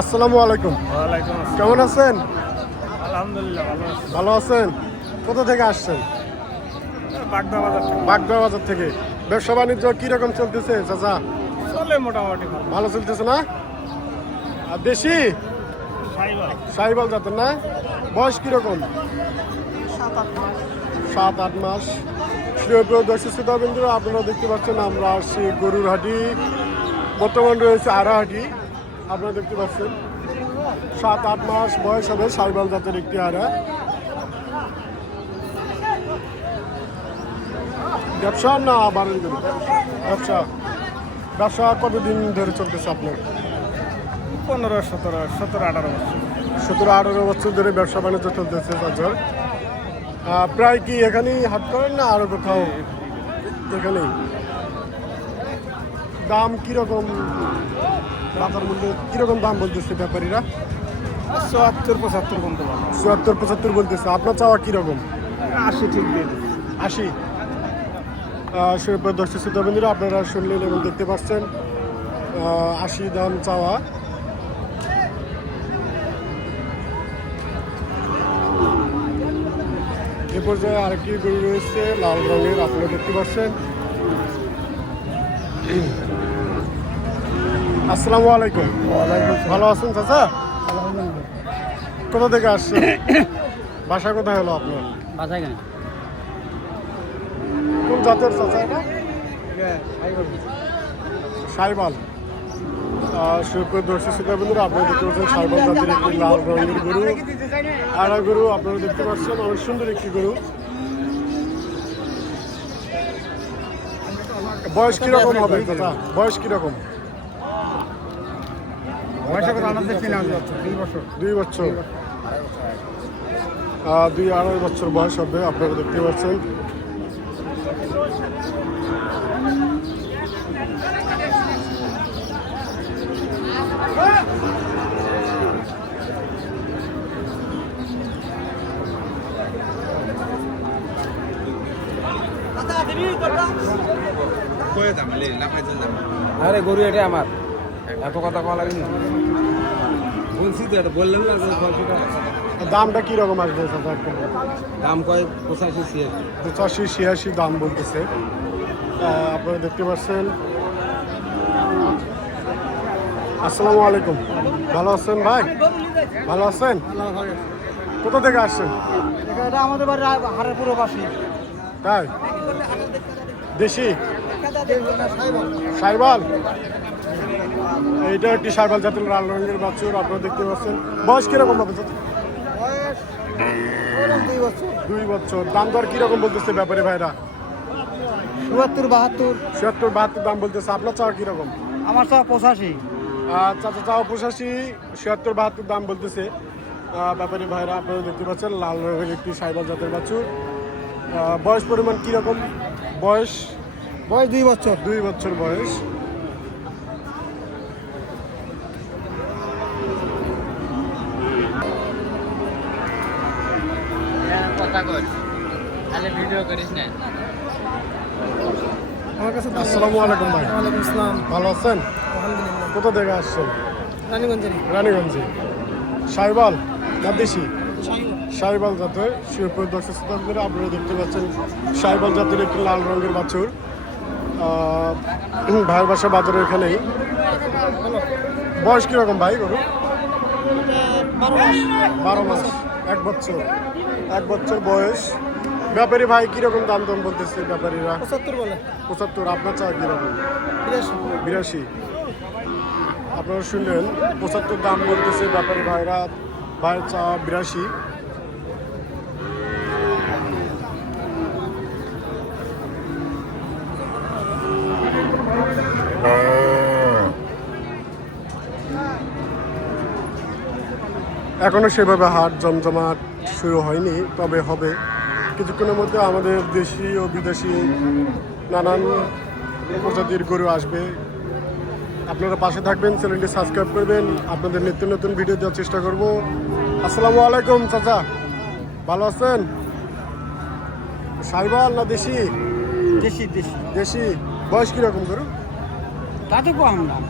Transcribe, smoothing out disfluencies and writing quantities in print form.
আসসালামু আলাইকুম। ওয়ালাইকুম আসসালাম। কেমন আছেন? আলহামদুলিল্লাহ ভালো আছি। ভালো আছেন? কোথা থেকে আসছেন? বাগদা বাজার থেকে। বাগদা বাজার থেকে। ব্যবসা বাণিজ্য কিরকম চলতেছে চাচা? চলে মোটামুটি ভালো। ভালো চলতেছে না? আর দেশি সাইবার সাহিবাল জাতের না? বয়স কিরকম? 7-8 মাস। 7-8 মাস। প্রিয় দর্শক শ্রোতাবৃন্দরা, আপনারা দেখতে পাচ্ছেন আমরা আসছি গরুর হাটি। বর্তমান রয়েছে আড়াহাটি। আপনারা দেখতে পাচ্ছেন 7-8 মাস বয়স হবে সাহিবাল জাতের একটি আড়া। ব্যবসা না বাড়ির গরু? ব্যবসা। ব্যবসা কতদিন ধরে চলতেছে আপনার? 15-17-18 বছর। 17-18 বছর ধরে ব্যবসা বাণিজ্য চলতেছে বাজার। প্রায় কি এখানেই হাট করেন না আরো কোথাও? এখানেই। দাম কিরকম? বাজার মূল্য কিরকম দাম বলতেছে ব্যাপারীরা? 74-75 বলতে পারবো। 74-75 বলতেছে। আপনার চাওয়া কিরকম? 80 ঠিক দিয়ে দিচ্ছি। 80। দর্শক শ্রোতাবৃন্দরা, আপনারা শুনলেন এবং দেখতে পাচ্ছেন 80 দাম চাওয়া। এ পর্যায়ে আরেকটি গরু রয়েছে লাল রঙের, আপনারা দেখতে পাচ্ছেন। আসসালামু আলাইকুম। ভালো আছেন চাচা? আলহামদুলিল্লাহ। কোথা থেকে আসছেন? বাসা কোথায় হলো আপনার? বাজার কেন? কোন জাতের চাচা এটা? সাইবাল। দর্শক শ্রোতাবৃন্দরা, আপনারা দেখতে পাচ্ছেন সাইবাল জাতের একটি লাল রঙের গরু। আড়া গরু আপনারা দেখতে পাচ্ছেন, অনেক সুন্দর একটি গরু। বয়স কিরকম হবে চাচা? বয়স কিরকম? 2 বছর। 2-2.5 বছর বয়স হবে, আপনারা দেখতে পাচ্ছেন। আরে গরু এটা আমার, এত কথা কওয়া লাগে না। বলছি তো, এটা বললেন না যে 500 টাকা। দামটা কিরকম আসবে চাচা? দাম কয় 85-86। 85-86 দাম বলতেছে। আপনারা দেখতে পাচ্ছেন। আসসালামু আলাইকুম। ভালো আছেন ভাই? ভালো আছেন? কোথা থেকে আসছেন? এটা আমাদের বাড়ির হারেপুরো পাশে। তাই? দেশি সাইবাল। এইটা একটি সাইবাল জাতের লাল রঙের বাছুর, আপনারা দেখতে পাচ্ছেন। বয়স কিরকম হবে? 2 বছর। দাম দর কিরকম বলতেছে ব্যাপারে ভাইরা? 72-72। 76-72 দাম বলতেছে। আপনার চাওয়া কিরকম? আমার চাওয়া 85। চাচা চাওয়া 85, 76-72 দাম বলতেছে ব্যাপারী ভাইরা। আপনারা দেখতে পাচ্ছেন লাল রঙের একটি সাইবাল জাতের বাছুর। বয়স পরিমাণ কিরকম? বয়স 2 বছর। 2 বছর বয়স। আসসালামু আলাইকুম ভাই। ওয়ালাইকুম আসসালাম। ভালো আছেন? আলহামদুলিল্লাহ। কোথা থেকে আসছেন? রানীগঞ্জের। রানীগঞ্জে। সাইবাল না দেশি? সাইবাল জাতের। শিবপুর দর্শক শ্রোতাবৃন্দরা, আপনারা দেখতে পাচ্ছেন সাইবাল জাতের একটি লাল রঙের বাছুর। ভাইয়ের বাসা বাজারের এখানেই। বয়স কিরকম ভাই গরু? 12 মাস। 1 বছর। 1 বছর বয়স। ব্যাপারী ভাই কিরকম দাম দাম বলতেছে ব্যাপারীরা? 75 বলে। 75। আপনার চা কিরকম? 82। আপনারা শুনলেন 75 দাম বলতেছে ব্যাপারী ভাইরা। ভাইয়ের চা 82। এখনো সেভাবে হাট জমজমাট শুরু হয়নি, তবে হবে কিছুক্ষণের মধ্যে। আমাদের দেশি ও বিদেশি নানান প্রজাতির গরু আসবে। আপনারা পাশে থাকবেন, চ্যানেলটি সাবস্ক্রাইব করবেন, আপনাদের নিত্য নতুন ভিডিও দেওয়ার চেষ্টা করব। আসসালামু আলাইকুম চাচা, ভালো আছেন? সাইবাল না দেশি? দেশি দেশি। দেশি। বয়স কিরকম গরু? তা তো কম দাম।